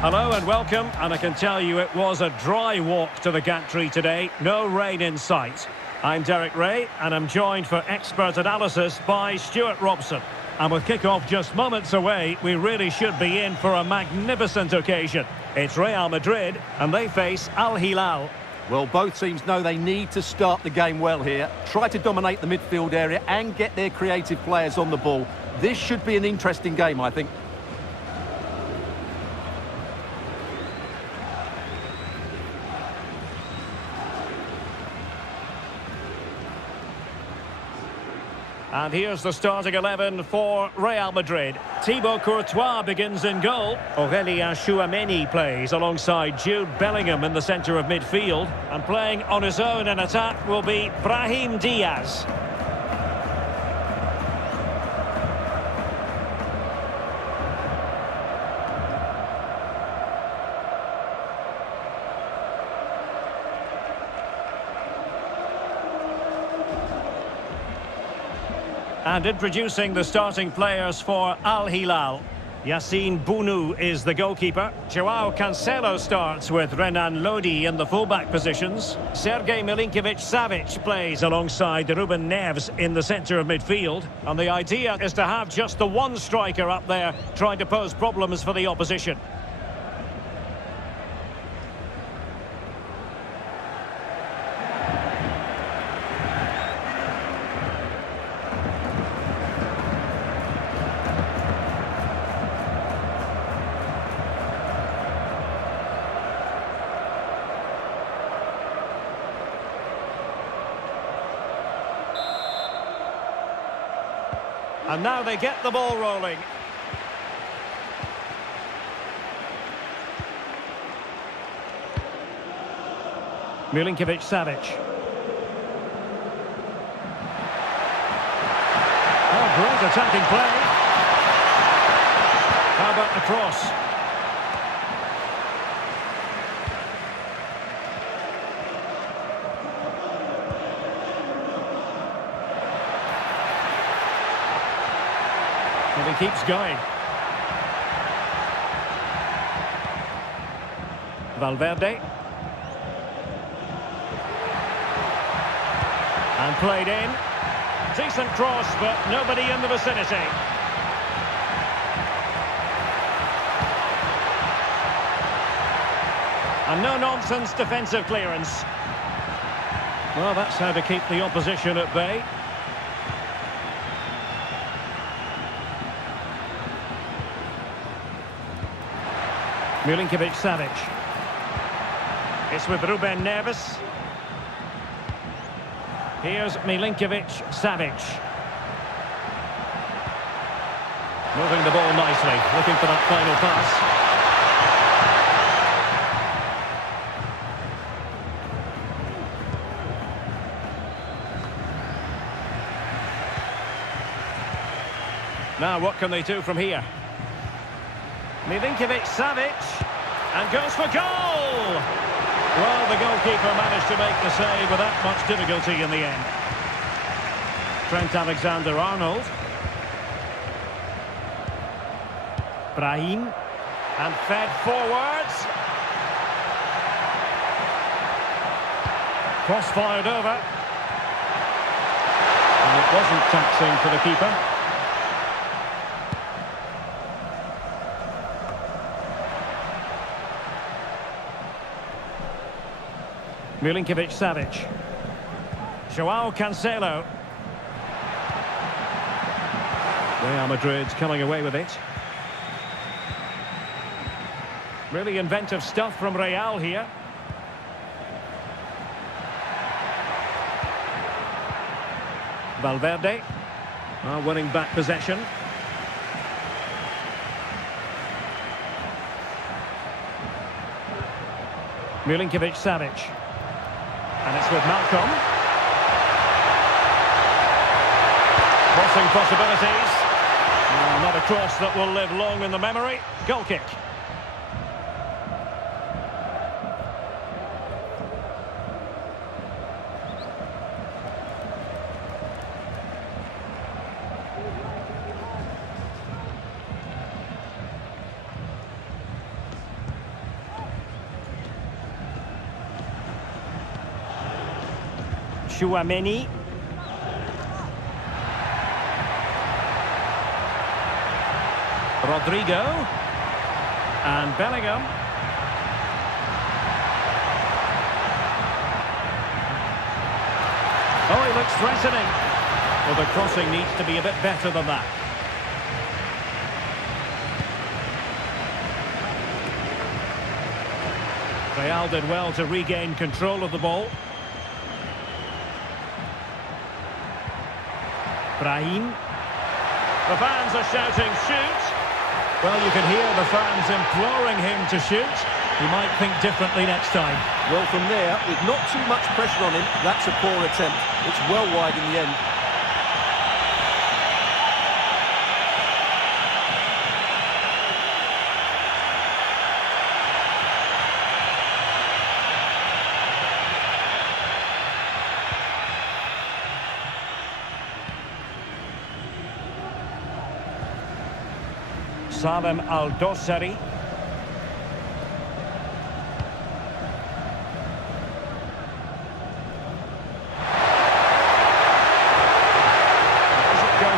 Hello and welcome, and I can tell you it was a dry walk to the gantry today, no rain in sight. I'm Derek Ray, and I'm joined for expert analysis by Stuart Robson. And with kick-off just moments away, we really should be in for a magnificent occasion. It's Real Madrid, and they face Al-Hilal. Well, both teams know they need to start the game well here, try to dominate the midfield area and get their creative players on the ball. This should be an interesting game, I think. And here's the starting 11 for Real Madrid. Thibaut Courtois begins in goal. Aurélien Tchouameni plays alongside Jude Bellingham in the centre of midfield. And playing on his own in attack will be Brahim Diaz. And introducing the starting players for Al-Hilal. Yassine Bounou is the goalkeeper. Joao Cancelo starts with Renan Lodi in the fullback positions. Sergej Milinkovic-Savic plays alongside Ruben Neves in the centre of midfield. And the idea is to have just the one striker up there trying to pose problems for the opposition. And now they get the ball rolling. Milinkovic-Savic. Oh, great attacking play. How about the cross? And he keeps going. Valverde. And played in. Decent cross, but nobody in the vicinity. And no-nonsense defensive clearance. Well, that's how to keep the opposition at bay. Milinkovic-Savic. It's with Ruben Neves. Here's Milinkovic-Savic. Moving the ball nicely, looking for that final pass. Now, what can they do from here? Milinkovic-Savic, and goes for goal! Well, the goalkeeper managed to make the save without much difficulty in the end. Trent Alexander-Arnold. Brahim, and fed forwards. Cross fired over. And it wasn't taxing for the keeper. Milinkovic-Savic. Joao Cancelo. Real Madrid coming away with it. Really inventive stuff from Real here. Valverde. Winning back possession. Milinkovic-Savic. And it's with Malcolm. Crossing possibilities. Not a cross that will live long in the memory. Goal kick. Tchouaméni. Rodrigo. And Bellingham. Oh, he looks threatening. Well, the crossing needs to be a bit better than that. Real did well to regain control of the ball. Brahim. The fans are shouting, shoot! Well, you can hear the fans imploring him to shoot. He might think differently next time. Well, from there, with not too much pressure on him, that's a poor attempt. It's well wide in the end. Salem Al-Dossari.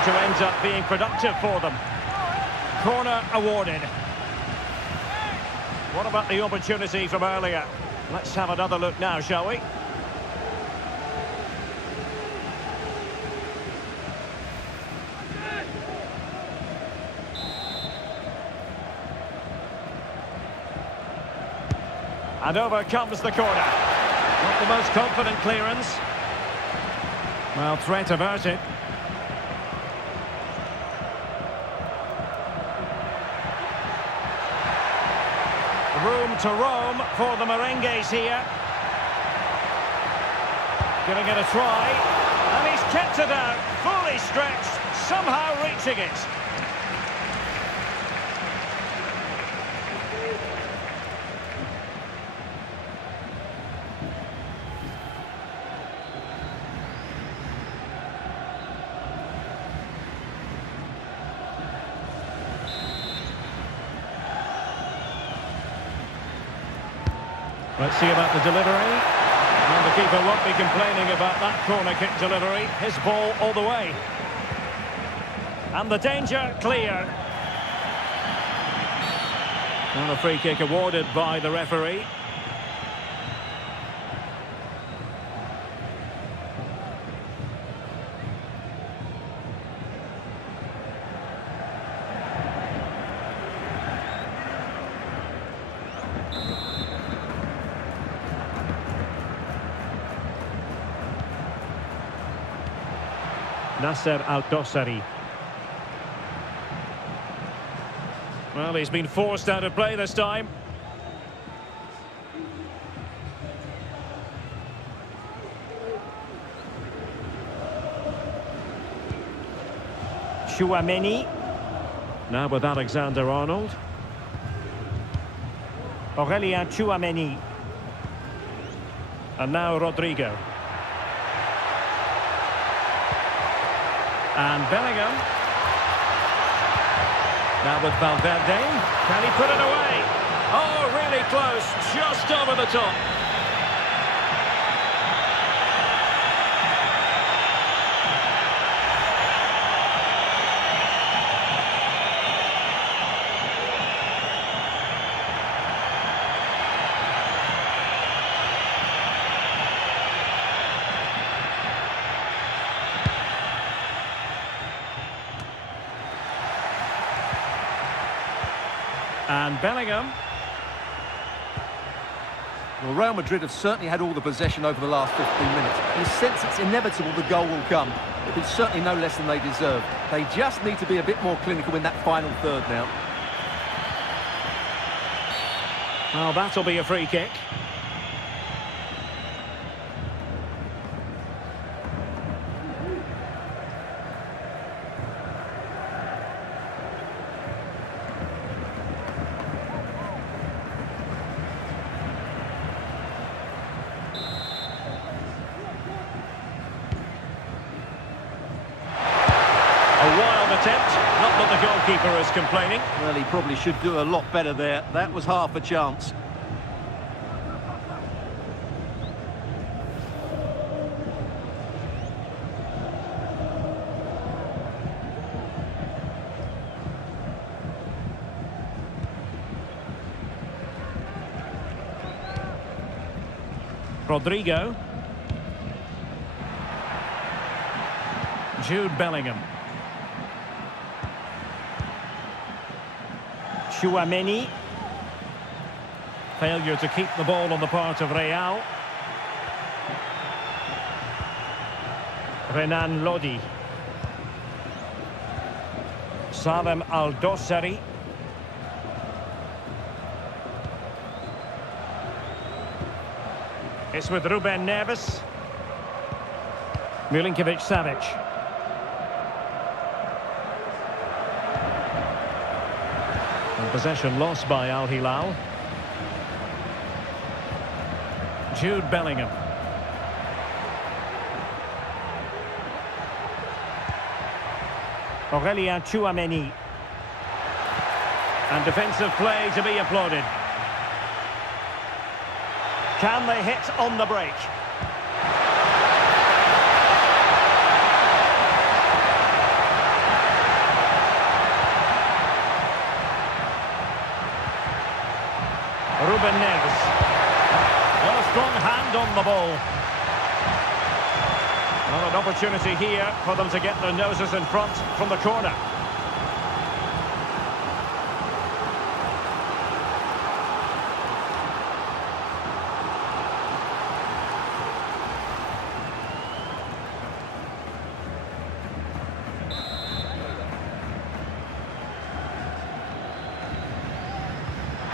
To end up being productive for them. Corner awarded. What about the opportunity from earlier? Let's have another look now, shall we? And over comes the corner. Not the most confident clearance. Well, threat averted. Room to roam for the Merengues here. Giving it a try. And he's kept it out. Fully stretched. Somehow reaching it. Let's see about the delivery. And the keeper won't be complaining about that corner kick delivery. His ball all the way. And the danger clear. And a free kick awarded by the referee. Nasser Al-Dossari. Well, he's been forced out of play this time. Tchouaméni. Now with Alexander-Arnold. Aurélien Tchouaméni. And now Rodrigo. And Bellingham. Now with Valverde. Can he put it away? Oh, really close. Just over the top. And Bellingham. Well, Real Madrid have certainly had all the possession over the last 15 minutes. In a sense, it's inevitable the goal will come. But it's certainly no less than they deserve. They just need to be a bit more clinical in that final third now. Well, that'll be a free kick. Not that the goalkeeper is complaining. Well, he probably should do a lot better there. That was half a chance. Rodrigo. Jude Bellingham. Tchouaméni. Failure to keep the ball on the part of Real. Renan Lodi. Salem Al-Dossari. It's with Ruben Neves. Milinkovic-Savic. And possession lost by Al-Hilal. Jude Bellingham. Aurélien Tchouaméni. And defensive play to be applauded. Can they hit on the break? Ruben Neves. Well, a strong hand on the ball. Well, an opportunity here for them to get their noses in front from the corner.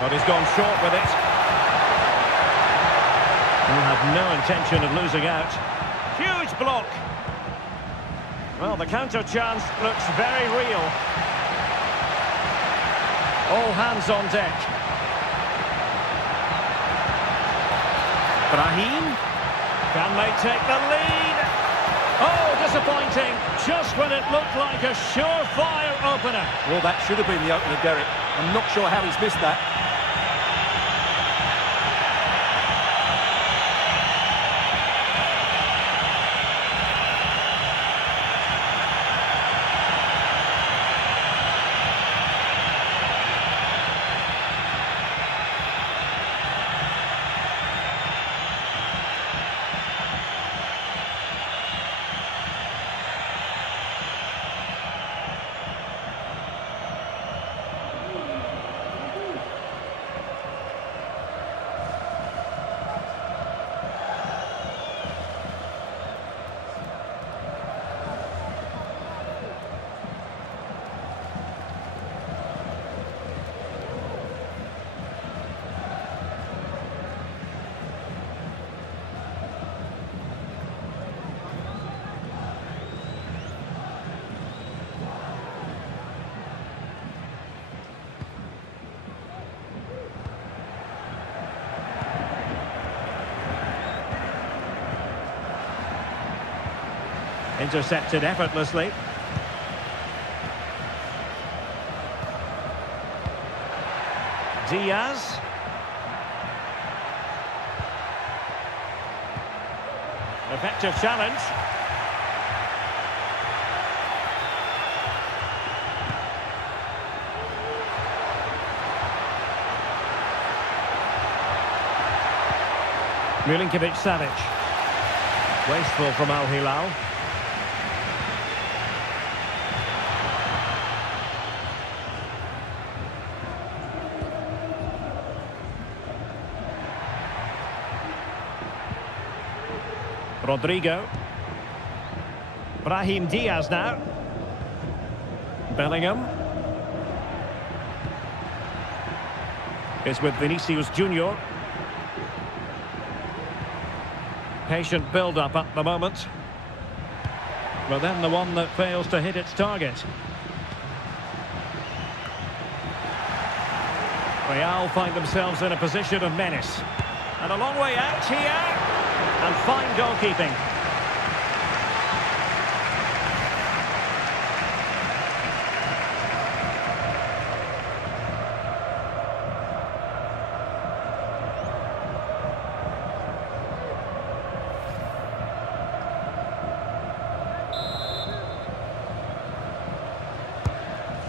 But he's gone short with it. He'll have no intention of losing out. Huge block. Well, the counter chance looks very real. All hands on deck. Brahim. Can they take the lead? Oh, disappointing. Just when it looked like a surefire opener. Well, that should have been the opener, Derek. I'm not sure how he's missed that. Intercepted effortlessly. Diaz. Effective challenge. Milinkovic-Savic. Wasteful from Al-Hilal. Rodrigo. Brahim Diaz now. Bellingham. Is with Vinicius Junior. Patient build-up at the moment. But then the one that fails to hit its target. Real find themselves in a position of menace. And a long way out here. And fine goalkeeping.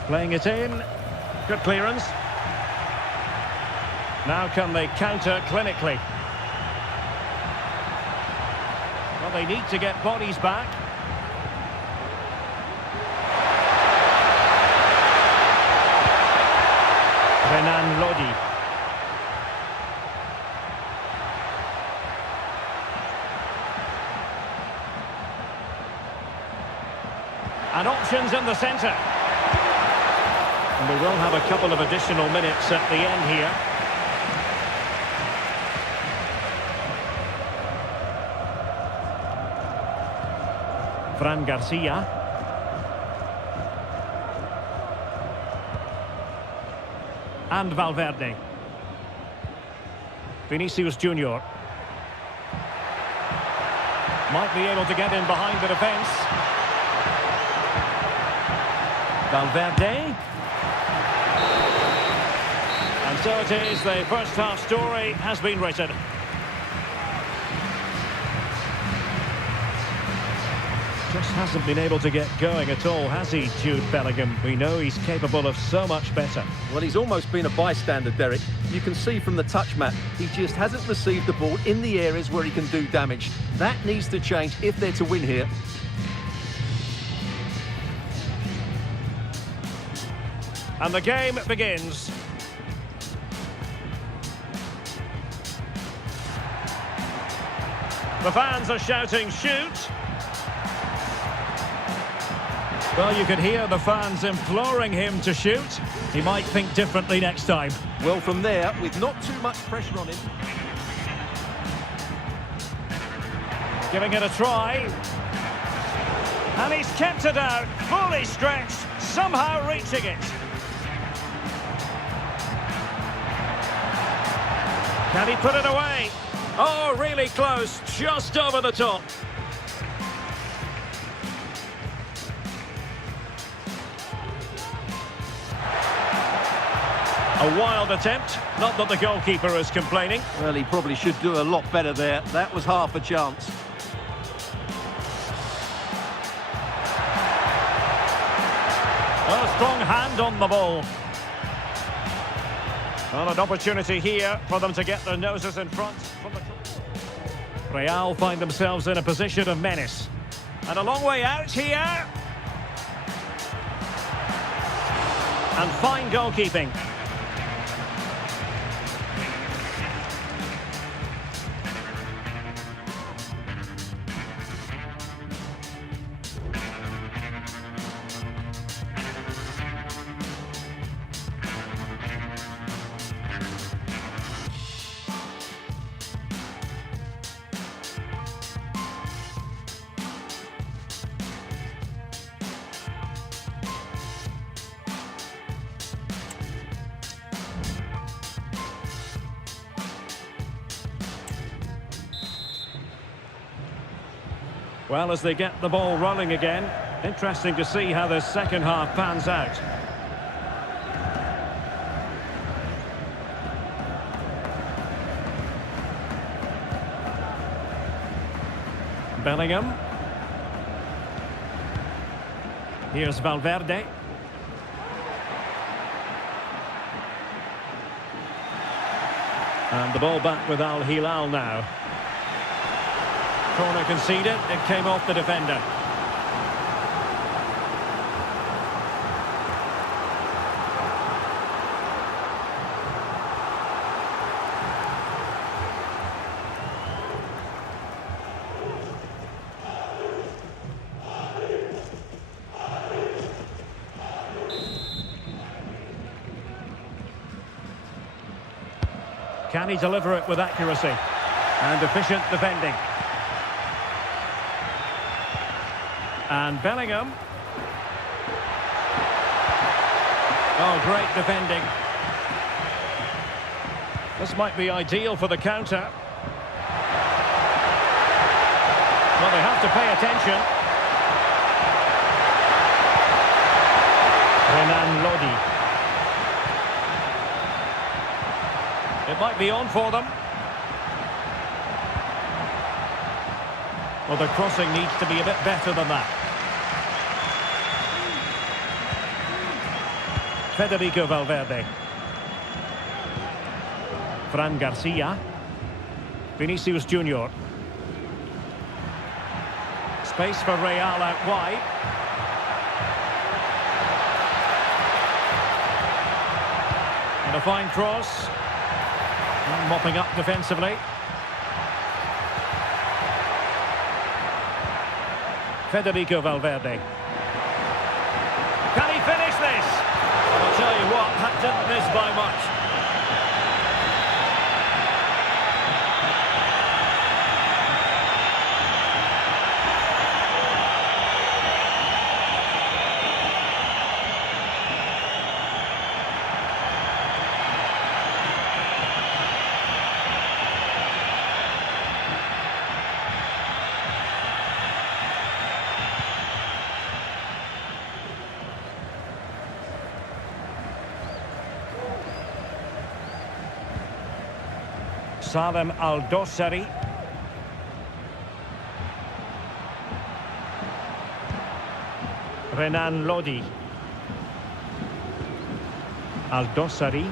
Playing it in. Good clearance. Now can they counter clinically? they need to get bodies back. Renan Lodi. And options in the centre. And we will have a couple of additional minutes at the end here. Fran Garcia. And Valverde. Vinicius Junior. Might be able to get in behind the defence. Valverde. And so it is, the first half story has been written. Just hasn't been able to get going at all, has he, Jude Bellingham? We know he's capable of so much better. Well, he's almost been a bystander, Derek. You can see from the touch map, he just hasn't received the ball in the areas where he can do damage. That needs to change if they're to win here. And the game begins. The fans are shouting, shoot! Well, you could hear the fans imploring him to shoot. He might think differently next time. Well, from there, with not too much pressure on him. Giving it a try. And he's kept it out, fully stretched, somehow reaching it. Can he put it away? Oh, really close, just over the top. A wild attempt, not that the goalkeeper is complaining. Well, he probably should do a lot better there. That was half a chance. A strong hand on the ball. Well, an opportunity here for them to get their noses in front. Real find themselves in a position of menace. And a long way out here. And fine goalkeeping. Well, as they get the ball rolling again, interesting to see how the second half pans out. Bellingham. Here's Valverde. And the ball back with Al-Hilal now. Corner conceded, it came off the defender. Can he deliver it with accuracy and efficient defending? And Bellingham. Oh, great defending. This might be ideal for the counter. Well, they have to pay attention. Renan Lodi. It might be on for them. Well, the crossing needs to be a bit better than that. Federico Valverde. Fran Garcia. Vinicius Junior. Space for Real out wide. And a fine cross. And mopping up defensively. Federico Valverde. Can he finish this? I'll tell you what, that didn't miss by much. Salem Al-Dossari. Renan Lodi. Al-Dossari.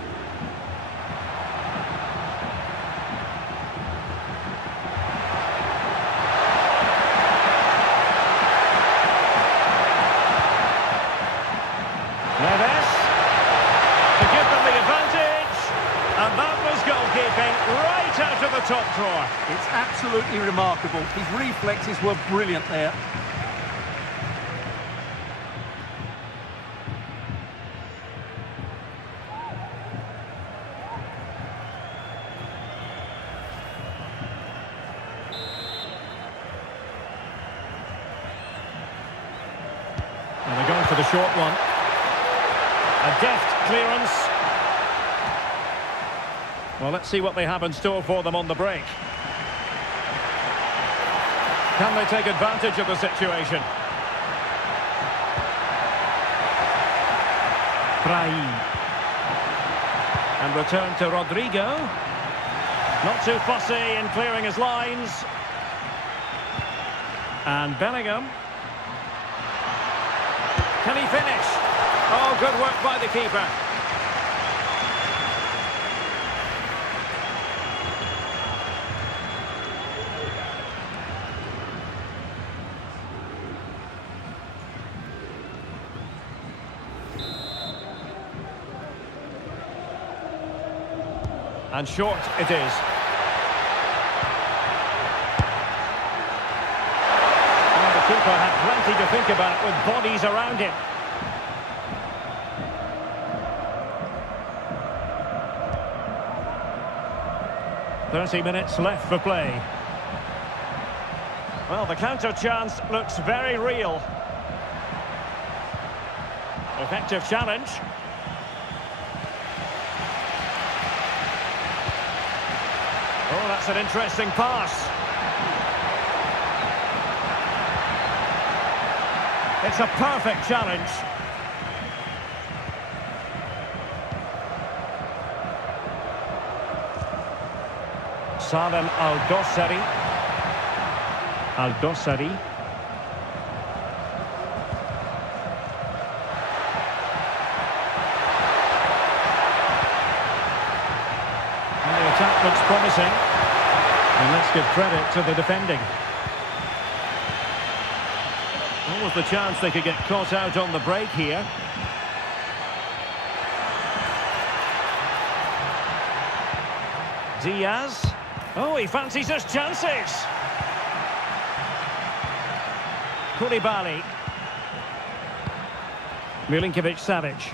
Neves. To give them the advantage. And that was goalkeeping right out of the top drawer. It's absolutely remarkable. His reflexes were brilliant there. And they're going for the short one. A deft clearance. Well, let's see what they have in store for them on the break. Can they take advantage of the situation? Prahi. And return to Rodrigo. Not too fussy in clearing his lines. And Bellingham. Can he finish? Oh, good work by the keeper. And short it is. And the keeper had plenty to think about with bodies around him. "30 minutes left for play." Well, the counter chance looks very real. Effective challenge. Oh, that's an interesting pass. It's a perfect challenge. Salem Al-Dossari. Al-Dossari. And the attack looks promising. And let's give credit to the defending. What was the chance they could get caught out on the break here? Diaz. Oh, he fancies his chances. Koulibaly. Milinkovic-Savic.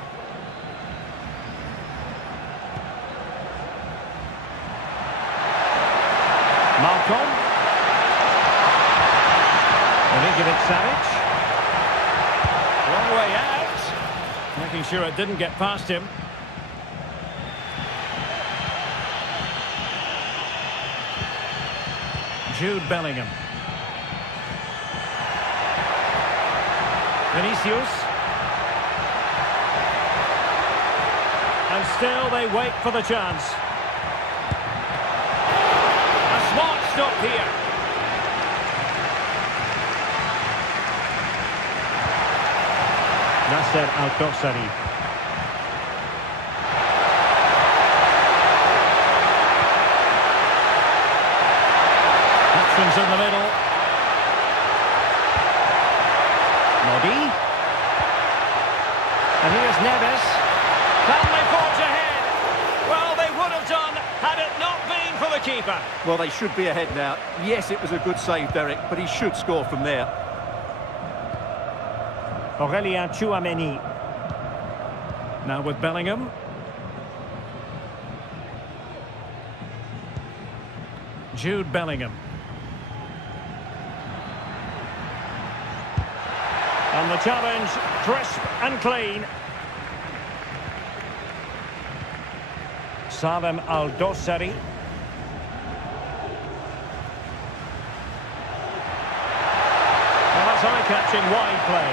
Malcolm. Milinkovic-Savic. Long way out. Making sure it didn't get past him. Jude Bellingham. Vinicius. And still they wait for the chance. A smart stop here. Nasser Al-Dossari. Options in the middle. the keeper. Well, they should be ahead now. Yes, it was a good save, Derek, but he should score from there. Aurélien Tchouameni. Now with Bellingham. Jude Bellingham. And the challenge, crisp and clean. Salem Al-Dossari. Well, that's eye-catching wide play.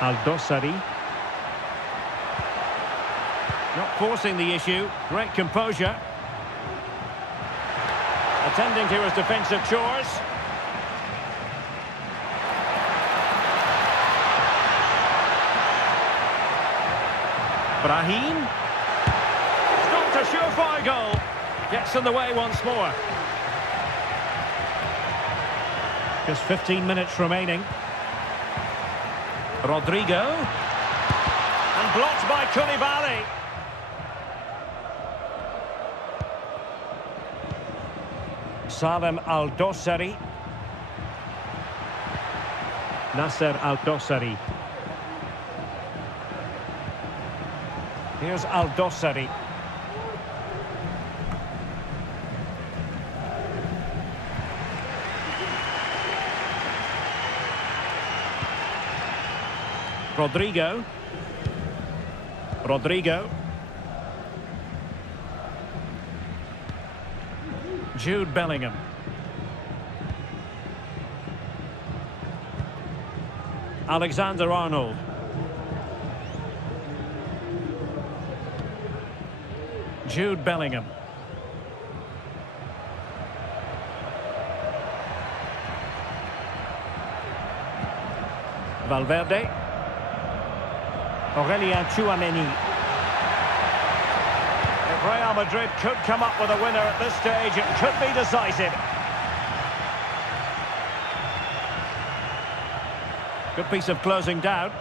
Al-Dossari. Not forcing the issue. Great composure. Attending to his defensive chores. Brahim. Stopped a surefire goal. Gets in the way once more. Just 15 minutes remaining. Rodrigo. And blocked by Koulibaly. Salem Al-Dossari. Nasser Al-Dossari. Here's Al-Dossari. Rodrigo. Rodrigo. Jude Bellingham. Alexander-Arnold. Jude Bellingham. Valverde. Aurélien Tchouameni. If Real Madrid could come up with a winner at this stage, it could be decisive. Good piece of closing down.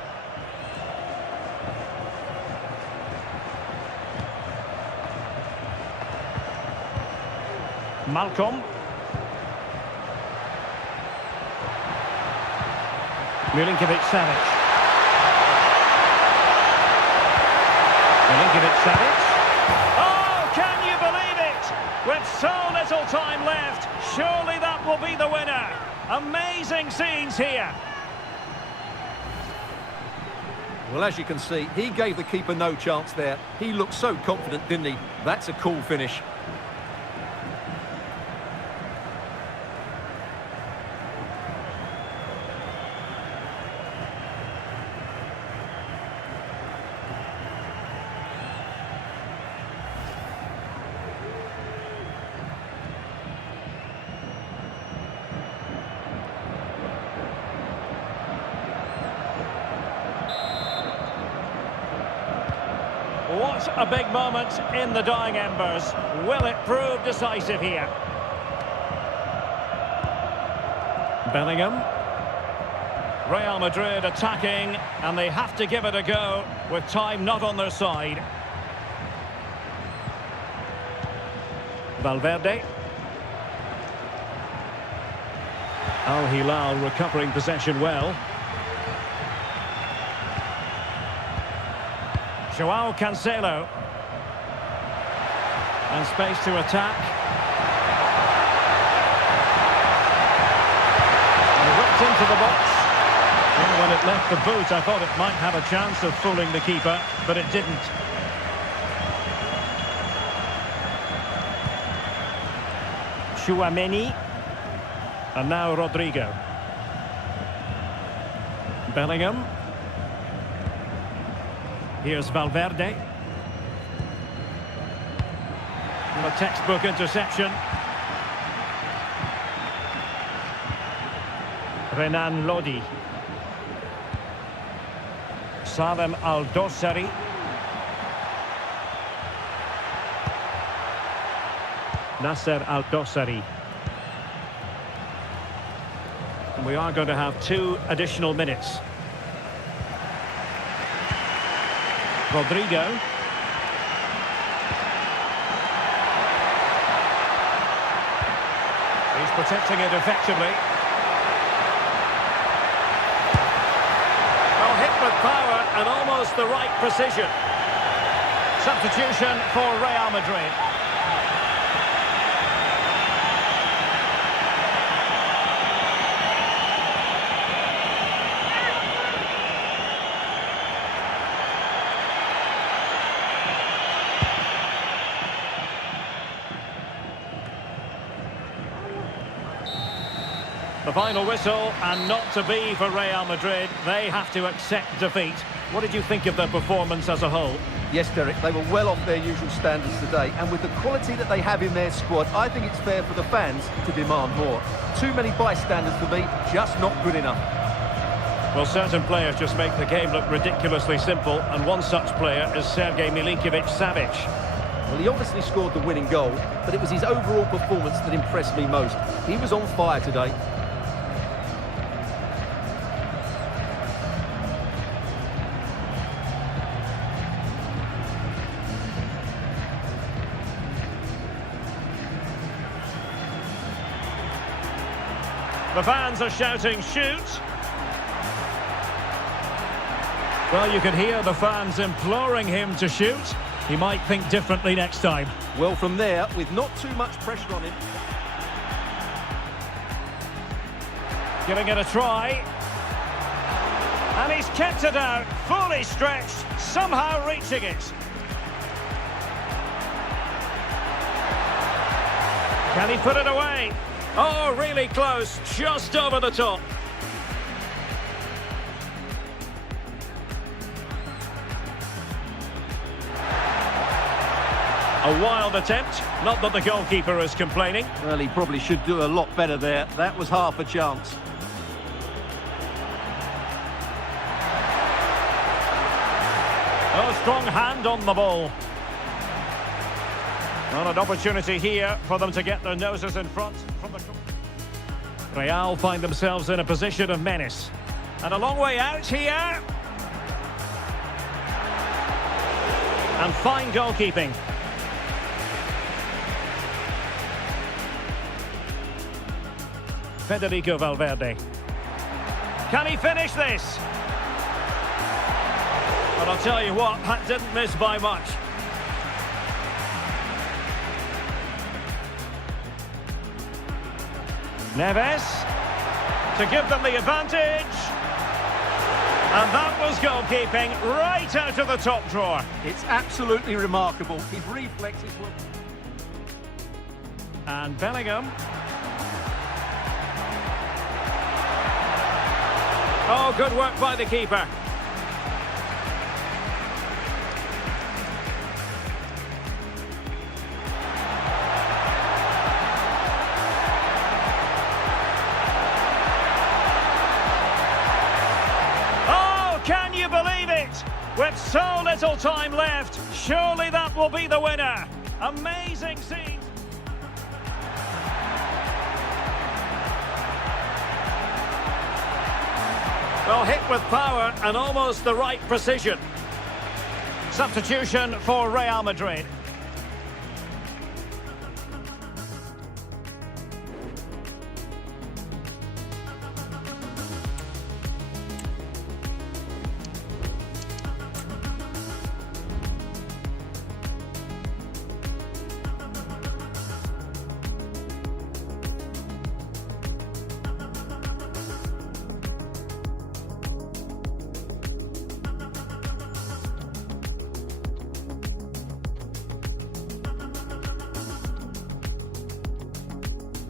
Malcolm. Milinkovic-Savic. Milinkovic-Savic. Oh, can you believe it? With so little time left, surely that will be the winner. Amazing scenes here. Well, as you can see, he gave the keeper no chance there. He looked so confident, didn't he? That's a cool finish. What a big moment in the dying embers. Will it prove decisive here? Bellingham. Real Madrid attacking, and they have to give it a go with time not on their side. Valverde. Al-Hilal recovering possession well. João Cancelo. And space to attack. And whipped into the box. And when it left the boot, I thought it might have a chance of fooling the keeper, but it didn't. Tchouameni. And now Rodrigo. Bellingham. Here's Valverde. And a textbook interception. Renan Lodi. Salem Al-Dossari. Nasser Al-Dossari. And we are going to have 2 additional minutes. Rodrigo. He's protecting it effectively. Well, hit with power and almost the right precision. Substitution for Real Madrid. The final whistle, and not to be for Real Madrid. They have to accept defeat. What did you think of their performance as a whole? Yes, Derek, they were well off their usual standards today, and with the quality that they have in their squad, I think it's fair for the fans to demand more. Too many bystanders for me, just not good enough. Well, certain players just make the game look ridiculously simple, and one such player is Sergej Milinkovic-Savic. Well, he obviously scored the winning goal, but it was his overall performance that impressed me most. He was on fire today. The fans are shouting, shoot! Well, you can hear the fans imploring him to shoot. He might think differently next time. Well, from there, with not too much pressure on him. Giving it a try. And he's kept it out, fully stretched, somehow reaching it. Can he put it away? Oh, really close, just over the top. A wild attempt, not that the goalkeeper is complaining. Well, he probably should do a lot better there. That was half a chance. Oh, strong hand on the ball. Well, an opportunity here for them to get their noses in front from the... Real find themselves in a position of menace. And a long way out here. And fine goalkeeping. Federico Valverde. Can he finish this? But I'll tell you what, that didn't miss by much. Neves to give them the advantage. And that was goalkeeping right out of the top drawer. It's absolutely remarkable. His reflexes were... And Bellingham. Oh, good work by the keeper. Can you believe it? With so little time left, surely that will be the winner. Amazing scenes. Well, hit with power and almost the right precision. Substitution for Real Madrid.